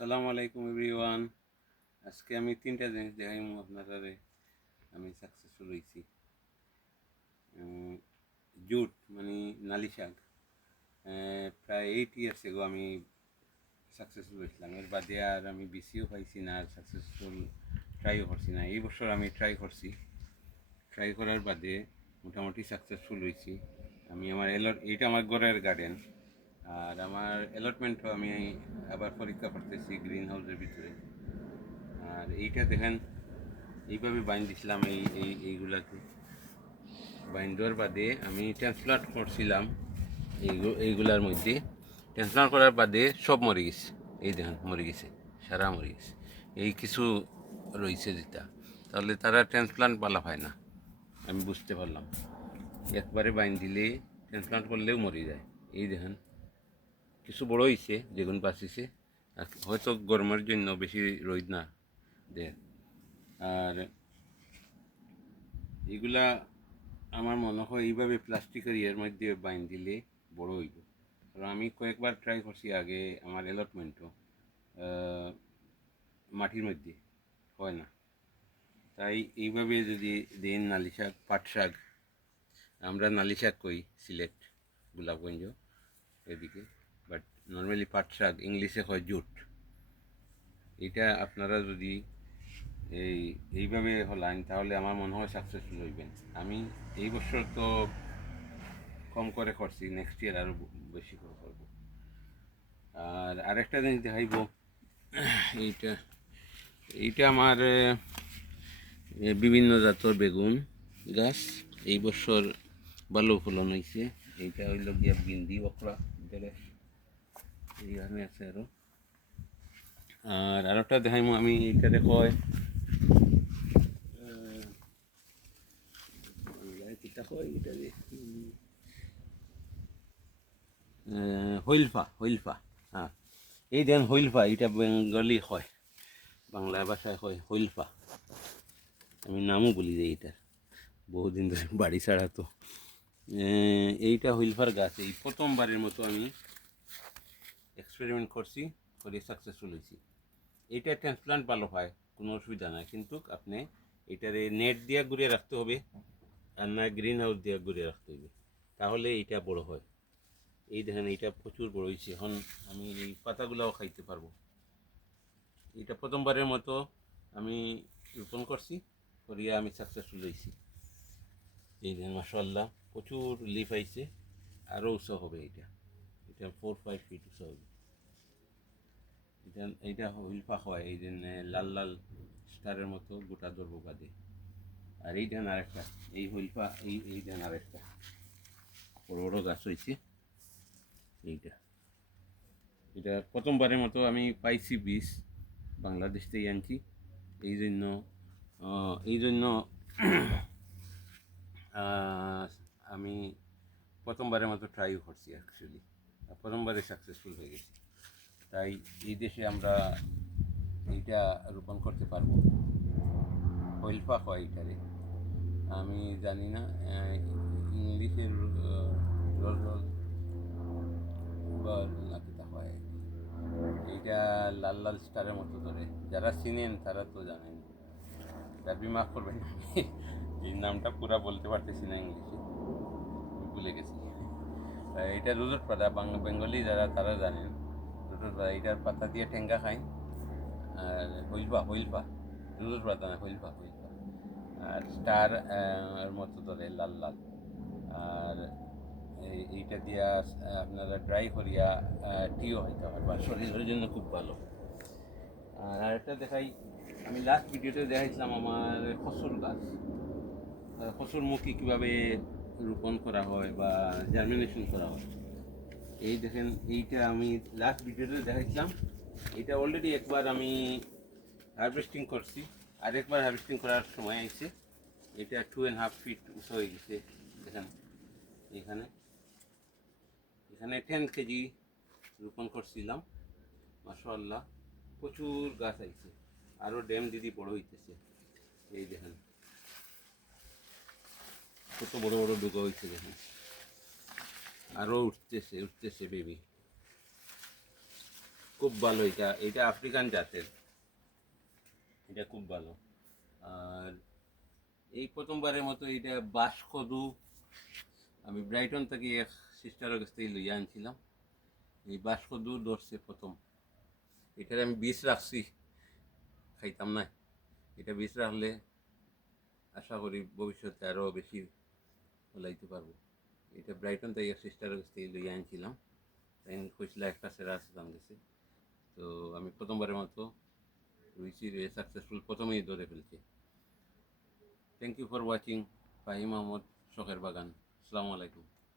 আসসালামু আলাইকুম এভরিওয়ান। আজকে আমি তিনটা জিনিস দেখাইমু আপনারা। আমি সাকসেসফুল হয়েছি। জুট মানে নালি শাক, প্রায় 8 ইয়ার্স এগো আমি সাকসেসফুল হয়েছিলাম। এর বাদে আর আমি বিসিও পাইছি না, আর সাকসেসফুল ট্রাইও করছি না। এই বছর আমি ট্রাই করছি। ট্রাই করার বাদে মোটামুটি সাকসেসফুল হয়েছি। আমি আমার এইটা আমার ঘরের গার্ডেন, আর আমার অ্যালটমেন্টও আমি আবার পরীক্ষা করতেছি গ্রিন হাউসের ভিতরে। আর এইটা দেখেন, এইভাবে বাইন দিছিলাম এইগুলাকে। বাইন দেওয়ার বাদে আমি ট্রান্সপ্লান্ট করছিলাম এইগুলার মধ্যে। ট্রান্সপ্লান্ট করার বাদে সব মরে গেছে। এই দেখেন মরে গেছে, সারা মরে গেছে। এই কিছু রয়েছে যেটা, তাহলে তারা ট্রান্সপ্লান্ট পালা হয় না। আমি বুঝতে পারলাম একবারে বাইন দিলে ট্রান্সপ্লান্ট করলেও মরে যায়। এই দেখেন কিছু বড় হয়েছে, যেগুন বাঁচিছে, আর হয়তো গরমের জন্য বেশি রোদ না দেয়। আর এগুলা আমার মনে হয় এইভাবে প্লাস্টিকের ইয়ের মধ্যে বাইন দিলে বড় হইব। কারণ আমি কয়েকবার ট্রাই করছি আগে, আমার অ্যালটমেন্টও মাটির মধ্যে হয় না। তাই এইভাবে যদি দেন নালি শাক, পাট শাক, আমরা নালি শাক কই সিলেট গোলাপগঞ্জ এদিকে, বাট নর্মালি পাট শাক ইংলিশে হয় জুট। এটা আপনারা যদি এইভাবে হলান তাহলে আমার মনে হয় সাকসেসফুল হইবেন। আমি এই বছর তো কম করে করছি, নেক্সট ইয়ার আরও বেশি করে করবো। আর আরেকটা জিনিস দেখাইব, এইটা এইটা আমার বিভিন্ন জাতের বেগুন গাছ। এই বছর ভালো ফলন হয়েছে। এইটা হইল গিয়া বিন্দি বকরা বেড়ে এইখানে আছে আরও। আর আরেকটা দেখাইব আমি, এইটাতে কয় এটা যে হইলফা, হইলফা। হ্যাঁ, এই দেন হইলফা, এটা বেঙ্গলি হয়, বাংলা ভাষায় হয় হইলফা। আমি নামও বলি যে এইটার, বহুদিন ধরে বাড়ি ছাড়া তো। এইটা হইলফার গাছ। এই প্রথমবারের মতো আমি এক্সপেরিমেন্ট করছি, করে সাকসেসফুল হয়েছি। এইটা ট্রান্সপ্লান্ট ভালো হয়, কোনো অসুবিধা নাই, কিন্তু আপনি এটারে নেট দিয়ে ঘুরিয়ে রাখতে হবে, আর না গ্রিন হাউস দিয়ে ঘুরিয়ে রাখতে হবে, তাহলে এইটা বড় হয়। এই দেখেন এইটা প্রচুর বড় হয়েছে, এখন আমি এই পাতাগুলাও খাইতে পারবো। এটা প্রথমবারের মতো আমি রোপণ করছি, করিয়া আমি সাকসেসফুল হয়েছি। এই দেখেন মাশাআল্লাহ প্রচুর লিফ আইছে, আরও উঁচু হবে। এইটা এটা 4-5 ফিট উঁচু হবে। এইটা হুইলফা হয়, এই যে লাল লাল স্টারের মতো গোটা ধরবো বাদে। আর এই দেন আরেকটা, এই হুইলফা, এই দেন আরেকটা বড় বড় গাছ হয়েছে। এইটা এটা প্রথমবারের মতো আমি পাইছি বীজ, বাংলাদেশ থেকে আনছি। এই জন্য এই জন্য আমি প্রথমবারের মতো ট্রাইও করছি অ্যাকচুয়ালি, প্রথমবারে সাকসেসফুল হয়ে গেছি। তাই এই দেশে আমরা এইটা রোপণ করতে পারবো। হইলফা হয় এটারে, আমি জানি না ইংলিশের রোল রোল বা নাকিতা হয়। এইটা লাল লাল স্টারের মতো ধরে, যারা চিনেন তারা তো জানেন। দাবি মাফ করবেন, এই নামটা পুরা বলতে পারতেছি না ইংলিশে, ভুলে গেছি। এটা রুজুট পাতা, বেঙ্গলি যারা তারা জানেন রুজুট পাতা। এইটার পাতা দিয়ে ঠেঙ্গা খাই। আর হইলফা, হইলফা, রুজুট পাতা না, হইলফা, হইলফা। আর স্টার এর মতো ধরে লাল লাল। আর এইটা দিয়া আপনারা ড্রাই করিয়া টিও হইতে পারবা, শরীরের জন্য খুব ভালো। আর আরেকটা দেখাই, আমি লাস্ট ভিডিওতে দেখাইছিলাম আমার খসুর গাছ, খসুর মুখী কীভাবে রোপণ করা হয় বা জার্মিনেশন করা হয়। এই দেখেন, এইটা আমি লাস্ট ভিডিওতে দেখাইছিলাম। এটা অলরেডি একবার আমি হারভেস্টিং করছি, আরেকবার হারভেস্টিং করার সময় আইছে। এটা 2.5 ফিট উঁচু হয়ে গেছে। দেখেন এখানে এখানে 10 কেজি রোপণ করছিলাম। মাশাআল্লাহ প্রচুর গাছ আইছে, আরও ড্যাম দিদি বড় হইতেছে। এই দেখেন কত বড় বড় ডুগা হয়েছে, দেখেন আরও উঠতেছে উঠতেছে বেবি। খুব ভালো। এটা এটা আফ্রিকান জাতের, এটা খুব ভালো। আর এই প্রথমবারের মতো এটা বাঁশকদু আমি ব্রাইটন থেকে এক সিস্টারের কাছ থেকে লইয়া আনছিলাম। এই বাঁশকদু ধরছে প্রথম। এটার আমি বীজ রাখছি, খাইতাম না। এটা বীজ রাখলে আশা করি ভবিষ্যতে আরও বেশি ফলাইতে পারবো। এটা ব্রাইটন থেকে এক সিস্টারের কাছ থেকে লইয়া আনছিলাম। তাই কইছিল একটা সেরা আছে দাম গেছে। তো আমি প্রথমবারের মতো রুইছি সাকসেসফুল, প্রথমেই ধরে ফেলছি। Thank you for watching Fahim Ahmad, শখের বাগান। আসসালামু আলাইকুম।